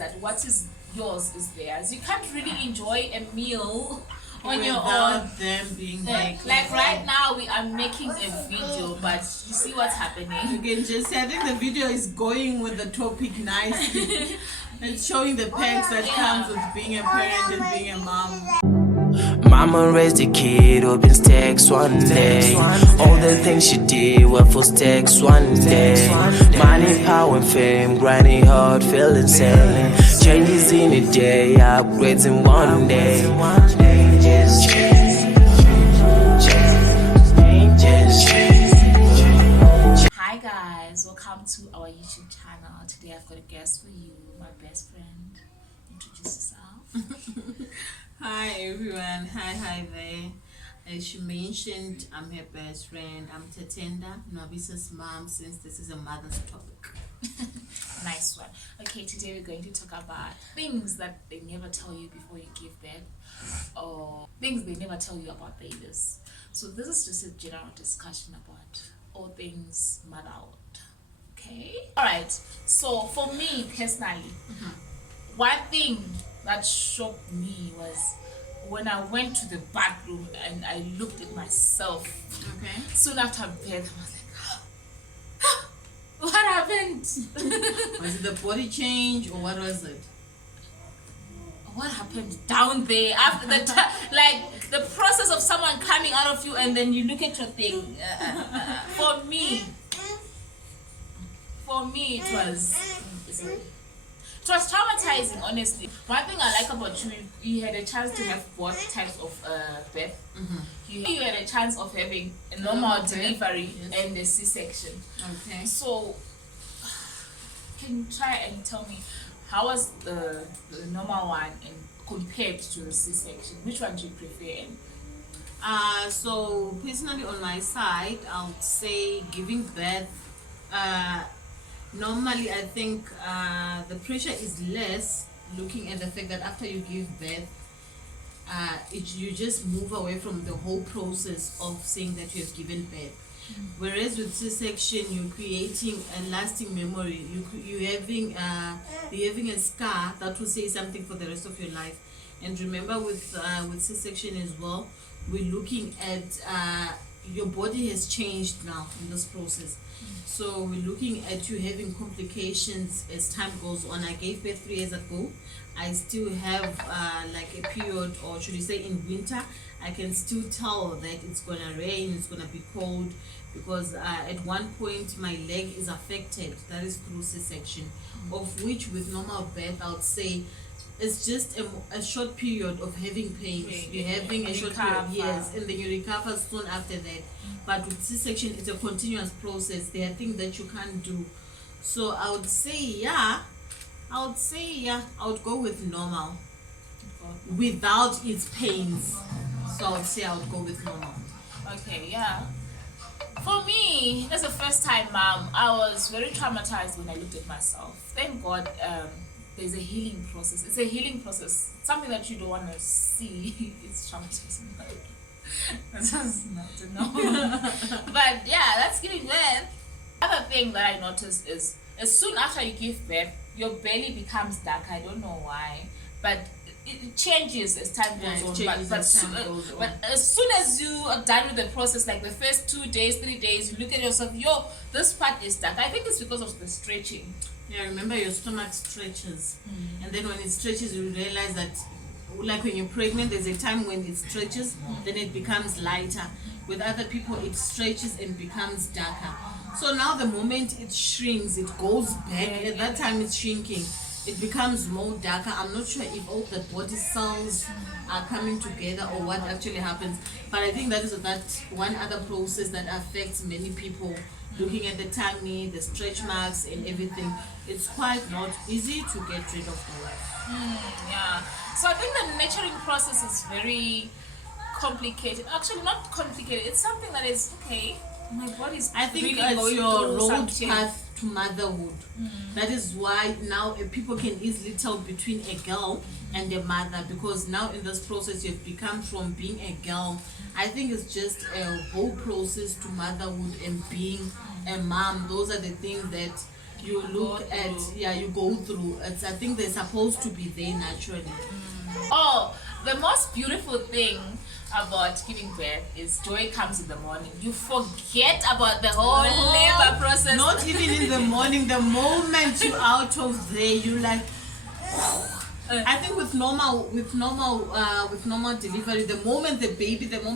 that what is yours is theirs. You can't really enjoy a meal on your without own. them being there. Like right now we are making a video, but you see what's happening. You can just say, I think the video is going with the topic nicely. It's showing the perks that comes with being a parent and being a mom. Mama raised a kid, opens stacks one day. All the things she did were for stacks one day. Money, power, and fame, grinding hard, feel insane. Changes in a day, upgrades in one day. Hi guys, welcome to our YouTube channel. Today I've got a guest for you, my best friend. Introduce yourself. Hi everyone, hi there. As she mentioned, I'm her best friend. I'm Tatenda, Novice's mom, since this is a mother's topic. Nice one. Okay, today we're going to talk about things that they never tell you before you give birth, or things they never tell you about babies. So this is just a general discussion about all things motherhood. Okay? Alright, so for me personally, one thing that shocked me was when I went to the bathroom and I looked at myself. Okay. Soon after birth, I was like, what happened? Was it the body change or what was it? What happened down there after the like the process of someone coming out of you and then you look at your thing? For me, it was traumatizing, honestly. One thing I like about you, you had a chance to have both types of birth. You had a chance of having a normal delivery and a C-section. Okay. So, can you try and tell me how was the normal one and compared to the C-section? Which one do you prefer? So personally on my side, I would say giving birth, normally I think the pressure is less, looking at the fact that after you give birth, you just move away from the whole process of saying that you have given birth. Whereas with C-section, you're creating a lasting memory. You're having a scar that will say something for the rest of your life. And remember, with C-section as well, we're looking at your body has changed now in this process. So we're looking at you having complications as time goes on. I gave birth 3 years ago. I still have like a period, or should you say in winter, I can still tell that it's gonna rain, it's gonna be cold, because at one point my leg is affected. That is through C-section, of which with normal birth I would say it's just a short period of having pains. You're having a short period, yes, and then you recover soon after that. But with C-section, it's a continuous process. There are things that you can't do. So I would say, I would go with normal without its pains. So I would say I would go with normal. Okay, yeah. For me, as a first-time mom, I was very traumatized when I looked at myself. Thank God, there's a healing process. It's a healing process. It's something that you don't want to see. It's traumatizing. That's not know. But yeah, that's giving birth. Other thing that I noticed is, as soon after you give birth, your belly becomes dark. I don't know why, but it changes as time goes on. But as soon as you are done with the process, like the first 2 days, 3 days, you look at yourself, this part is dark. I think it's because of the stretching. Yeah, remember your stomach stretches, and then when it stretches, you realize that, like when you're pregnant, there's a time when it stretches, then it becomes lighter. With other people, it stretches and becomes darker. So now the moment it shrinks, it goes back. At that time, it's shrinking. It becomes more darker. I'm not sure if all the body cells are coming together or what actually happens. But I think that is that one other process that affects many people. Looking at the tummy, the stretch marks and everything, it's quite not easy to get rid of the life. Yeah. So I think the nurturing process is very complicated. Actually, not complicated. It's something that is okay. My body's I think really it's your road something. path to motherhood. That is why now people can easily tell between a girl and a mother, because now in this process you've become from being a girl. I think it's just a whole process to motherhood and being a mom. Those are the things that you look at, you go through. It's, I think they're supposed to be there naturally. Oh, the most beautiful thing about giving birth is joy comes in the morning. You forget about the whole labor process. Not even in the morning. The moment you're out of there, you like. I think with normal delivery, the moment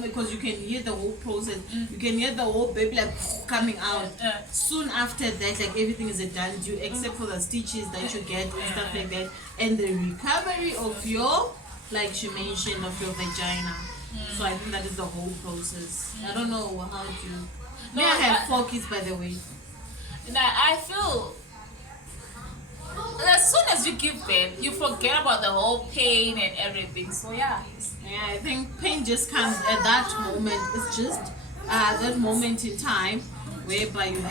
because you can hear the whole process, you can hear the whole baby like coming out. Soon after that, like everything is done, you except for the stitches that you get and stuff like that, and the recovery of your, like she mentioned, of your vagina. So I think that is the whole process. I don't know how you. May I have 4 kids, by the way. Now I feel. As soon as you give birth, you forget about the whole pain and everything. So yeah, I think pain just comes at that moment. It's just that moment in time whereby you're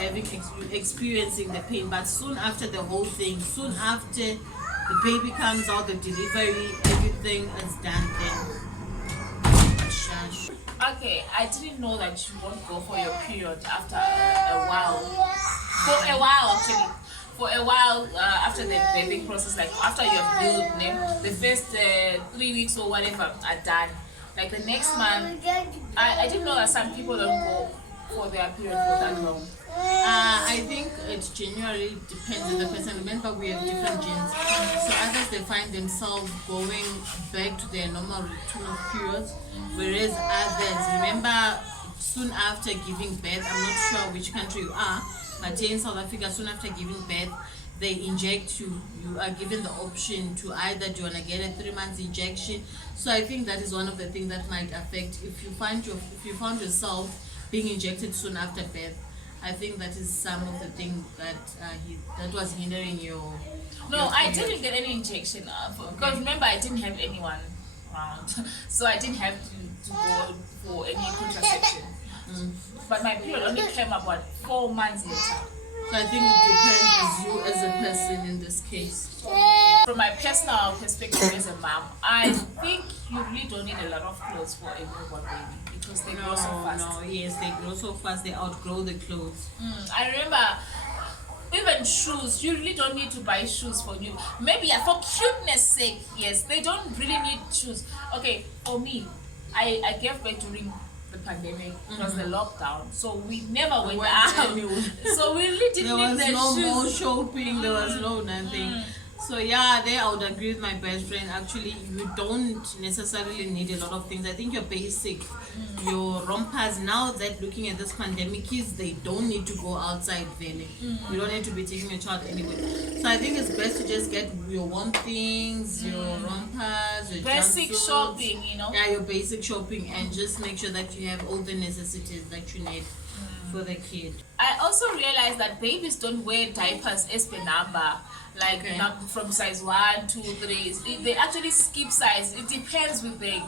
experiencing the pain. But soon after the whole thing, soon after the baby comes out, the delivery, everything is done then. Shush. Okay, I didn't know that you won't go for your period after a while. For a while, actually. For a while after the bathing process, like after you have built the first 3 weeks or whatever are done, like the next month, I didn't know that some people don't go for their period for that long. I think it genuinely depends on the person. Remember, we have different genes. So others, they find themselves going back to their normal routine of periods, whereas others, remember, soon after giving birth, I'm not sure which country you are, but here in South Africa, soon after giving birth, they inject you. You are given the option to either do you want to get a 3 months injection. So I think that is one of the things that might affect if you found yourself being injected soon after birth. I think that is some of the things that was hindering your. No, I didn't get any injection because remember I didn't have anyone around, so I didn't have to go for any contraception. But my period only came about 4 months later. So I think it depends on you as a person in this case. From my personal perspective as a mom, I think you really don't need a lot of clothes for a newborn baby because they grow so fast. Yes, they grow so fast, they outgrow the clothes. I remember even shoes, you really don't need to buy shoes for new. Maybe for cuteness sake, yes, they don't really need shoes. Okay, for me, I gave birth during the pandemic. It was the lockdown, so we never went out. So we really didn't need the shoes. There was no more shopping, there was no nothing. So yeah, there I would agree with my best friend. Actually, you don't necessarily need a lot of things. I think your basic, your rompers, now that looking at this pandemic, kids, they don't need to go outside really. You don't need to be taking a child anywhere. So I think it's best to just get your warm things, your rompers, your basic jumpsuits. shopping, you know. Yeah, your basic shopping, and just make sure that you have all the necessities that you need for the kid. I also realized that babies don't wear diapers as per number. Like from size 1, 2, 3. They actually skip size. It depends with the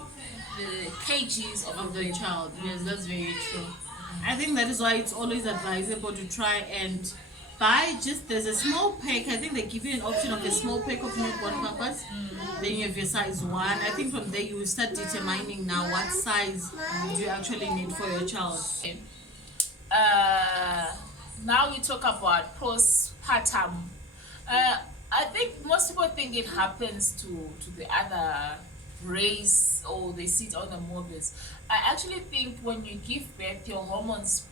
kgs of the child. Yes, that's very true. I think that is why it's always advisable to try and buy there's a small pack. I think they give you an option of a small pack of newborn pampers. Then you have your size 1. I think from there you will start determining now what size you actually need for your child. Now we talk about postpartum. I think most people think it happens to the other race or they see it on the movies. I actually think when you give birth, your hormones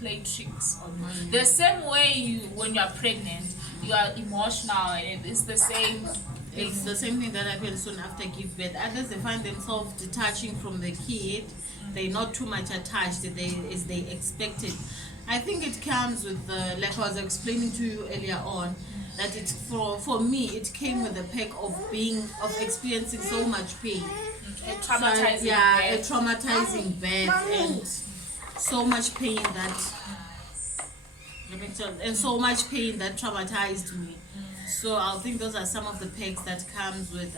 play tricks on you. The same way when you are pregnant, you are emotional, and it's the same thing. It's the same thing that happens soon after give birth. Others, they find themselves detaching from the kid. They're not too much attached as they expected. I think it comes with like I was explaining to you earlier on, that it's for me it came with the pack of experiencing so much pain. A traumatizing birth. A traumatizing birth, and so much pain that traumatized me. So I think those are some of the packs that comes with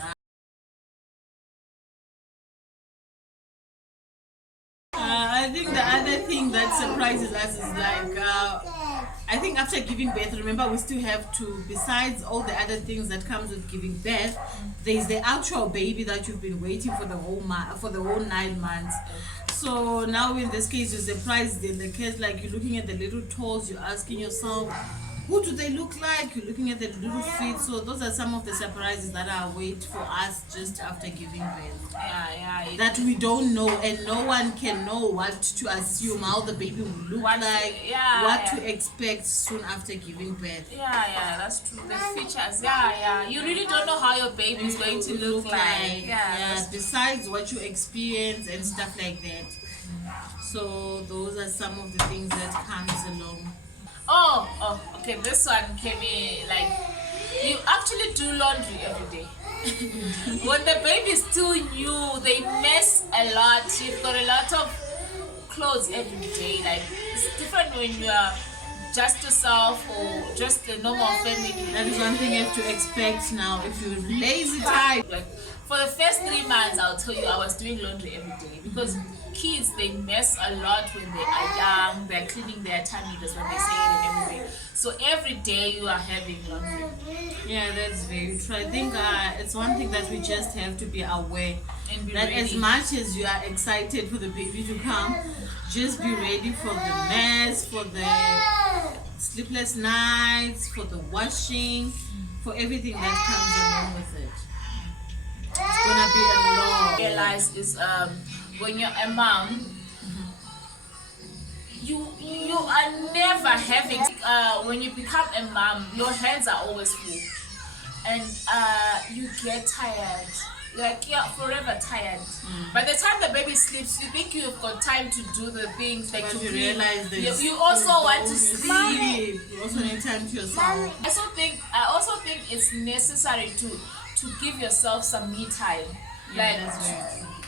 I think the other thing that surprises us is like I think after giving birth, remember we still have to, besides all the other things that comes with giving birth, there's the actual baby that you've been waiting for the whole 9 months. So now in this case you're surprised in the case, like you're looking at the little toes, you're asking yourself, who do they look like? You're looking at the little feet. So those are some of the surprises that are wait for us just after giving birth. That we don't know, and no one can know what to assume, how the baby will look what to expect soon after giving birth. That's true. The features, you really don't know how your baby is going to look like. Besides what you experience and stuff like that. So those are some of the things that comes along. Okay, this one came in like, you actually do laundry every day. When the baby is still new, they mess a lot. You've got a lot of clothes every day. Like, it's different when you are just yourself or just the normal family. That is one thing you have to expect now. If you're lazy type. Like, for the first 3 months, I'll tell you, I was doing laundry every day because kids, they mess a lot when they are young. They're cleaning their tummy, that's what they say and everything. So every day you are having laundry. Yeah, that's very true. I think it's one thing that we just have to be aware and be that ready. As much as you are excited for the baby to come, just be ready for the mess, for the sleepless nights, for the washing, for everything that comes along with it. It's gonna be a lot. Realize is when you're a mom, you are never having when you become a mom, your hands are always full, and you get tired. Like, you're forever tired. By the time the baby sleeps, you think you've got time to do the things like But to you clean. realize that You also want to sleep. You also need time to yourself. I also think it's necessary to give yourself some me time. Like,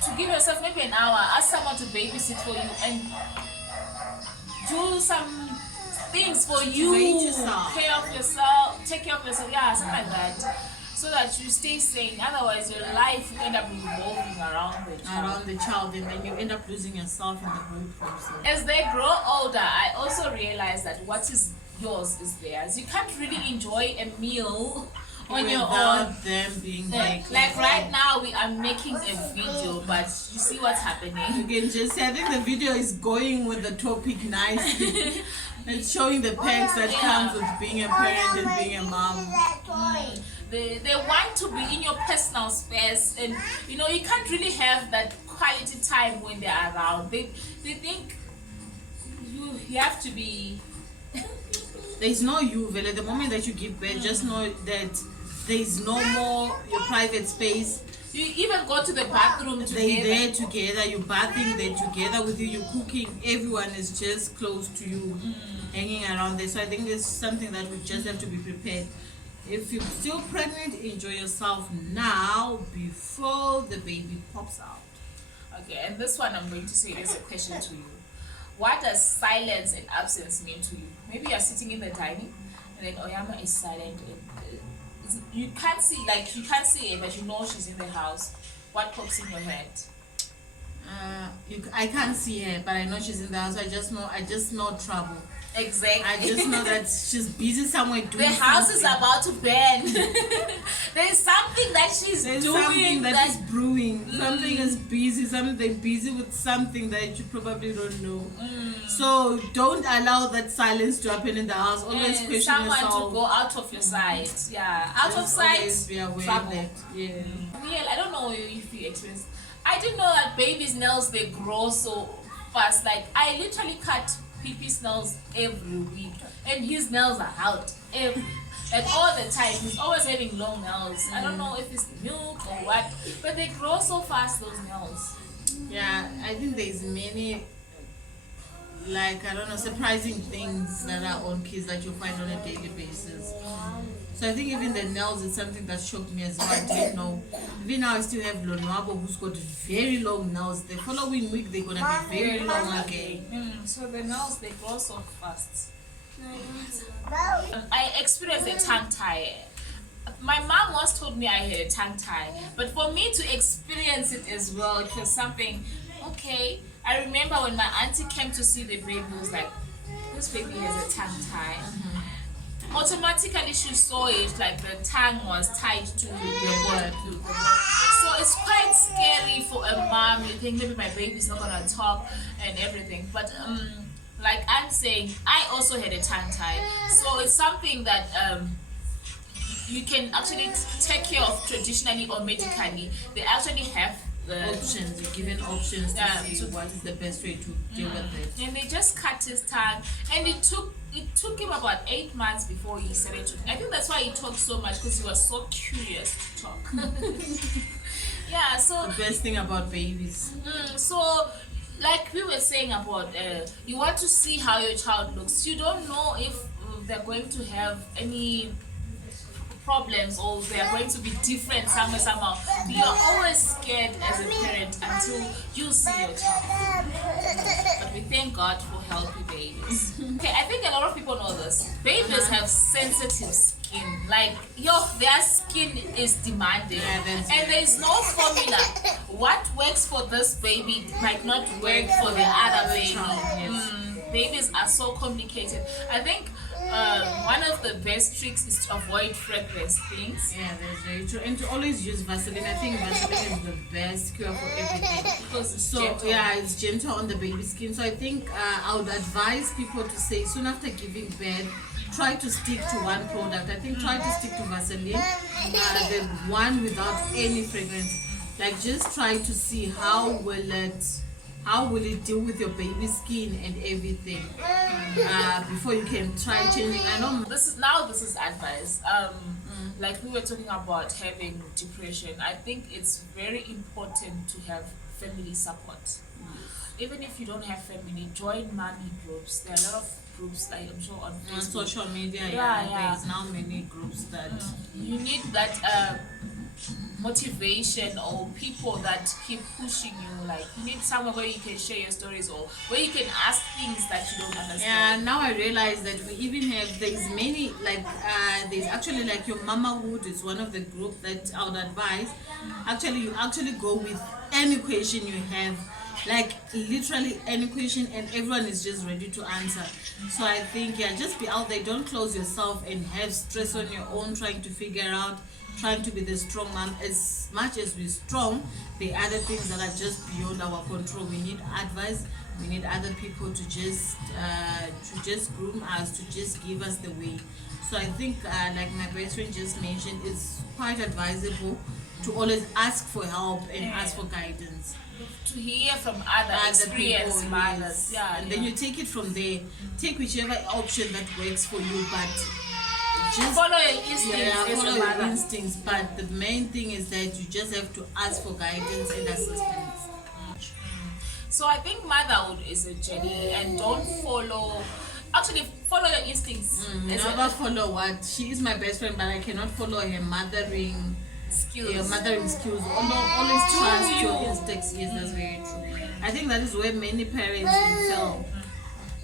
to give yourself maybe an hour, ask someone to babysit for you and do some things for you. Take care of yourself, something like that. So that you stay sane. Otherwise, your life will end up revolving around the child. And then you end up losing yourself in the whole process. As they grow older, I also realize that what is yours is theirs. You can't really enjoy a meal on your own. Without them being like right now, we are making a video, but you see what's happening. You can just say, I think the video is going with the topic nicely. It's showing the perks that comes with being a parent and being a mom. They want to be in your personal space, and you can't really have that quality time when they're around. They think you have to be. There's no you, Vele. The moment that you give birth, just know that there's no more your private space. You even go to the bathroom together. They're there together, you're bathing, they're together with you, you're cooking, everyone is just close to you, hanging around there. So I think it's something that we just have to be prepared. If you're still pregnant, enjoy yourself now before the baby pops out. Okay, and this one I'm going to say is a question to you. What does silence and absence mean to you? Maybe you're sitting in the dining and then Oyama is silent and you can't see it, but you know she's in the house. What pops in your head? I can't see her, but I know she's in the house. I just know trouble. Exactly. I just know that she's busy somewhere doing the house something. is about to burn. There's something that she's There's doing. Something that is brewing. Something is busy. They're busy with something that you probably don't know. So don't allow that silence to happen in the house. Always question someone yourself. to go out of your sight. Yeah, out of sight. Always be aware trouble. of that. Yeah. Real. I don't know if you experience. I didn't know that babies' nails they grow so fast. Like I literally cut Pipi's nails every week, and his nails are out like all the time. He's always having long nails. I don't know if it's milk or what, but they grow so fast, those nails. Yeah, I think there's many, like, I don't know, surprising things that are on kids that you find on a daily basis. So I think even the nails is something that shocked me as well. I didn't know. Even now I still have Lonwabo who's got very long nails. The following week they're gonna be very long again. So the nails they grow so fast. I experienced a tongue tie. My mom once told me I had a tongue tie, but for me to experience it as well, it was something. Okay, I remember when my auntie came to see the baby, it was like, this baby has a tongue tie. Automatically she saw it like the tongue was tied to the word. So it's quite scary for a mom. You think maybe my baby's not gonna talk and everything, but like I'm saying, I also had a tongue tie, so it's something that you can actually take care of traditionally or medically. They actually have the Options, you're given options to see what is the best way to deal with it. and they just cut his tongue, and it took him about 8 months before he started talking. I think that's why he talked so much, because he was so curious to talk. Yeah, so The best thing about babies. so like we were saying about you want to see how your child looks. You don't know if they're going to have any problems or they are going to be different somehow. You're always scared as a parent until you see your child. But we thank God for healthy babies. Okay, I think a lot of people know this. Babies have sensitive skin. Like, their skin is demanding. And there's no formula. What works for this baby might not work for the other baby. Babies are so complicated. I think one of the best tricks is to avoid fragrance things. Yeah, that's very true. And to always use Vaseline. I think Vaseline is the best cure for everything. Because it's gentle. Yeah, it's gentle on the baby skin. So I think I would advise people to say soon after giving birth, try to stick to one product. I think try to stick to Vaseline, the one without any fragrance. Like, just try to see how will it deal with your baby's skin and everything before you can try changing. I know This is advice. Like we were talking about having depression. I think it's very important to have family support. Even if you don't have family, join mommy groups. There are a lot of groups, like I'm sure on Facebook. on social media, there's now many groups that You need that motivation or people that keep pushing you. Like you need somewhere where you can share your stories or where you can ask things that you don't understand. Yeah, now I realize that we even have, there's many, like, there's actually like your Motherhood is one of the group that I would advise. Actually, you actually go with any question you have, like literally any question, and everyone is just ready to answer. So I think, just be out there, don't close yourself and have stress on your own trying to figure out, trying to be the strong mom. As much as we're strong, there are other things that are just beyond our control. We need advice. We need other people to just groom us, to just give us the way. So I think, like my best friend just mentioned, it's quite advisable to always ask for help and ask for guidance. To hear from other experienced people, mothers. yes. And then you take it from there. Take whichever option that works for you, but just follow your instincts. Yeah, as a follow your mother. instincts. But the main thing is that you just have to ask for guidance and assistance. So I think motherhood is a journey, and don't follow. Actually, follow your instincts. Never follow what she is my best friend, but I cannot follow her mothering skills. Your mothering skills. Always trust your instincts. Yes, that's very true. I think that is where many parents fail.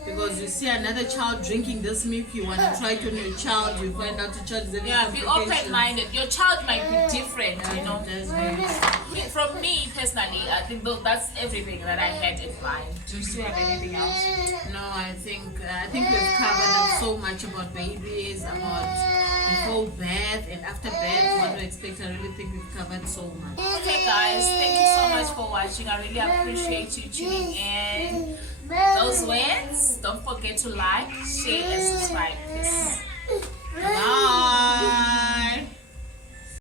Because you see another child drinking this milk, you want to try it on your child, you find out the child is having Be open-minded. Your child might be different, you know. That's very true. From me personally, I think that's everything that I had in mind. Do you still have anything else? No, I think we've covered so much about babies, about before birth and after birth, what to expect. I really think we've covered so much. Okay, guys, thank you so much for watching. I really appreciate you tuning in. Those words, don't forget to like, share, and subscribe. Peace. Bye.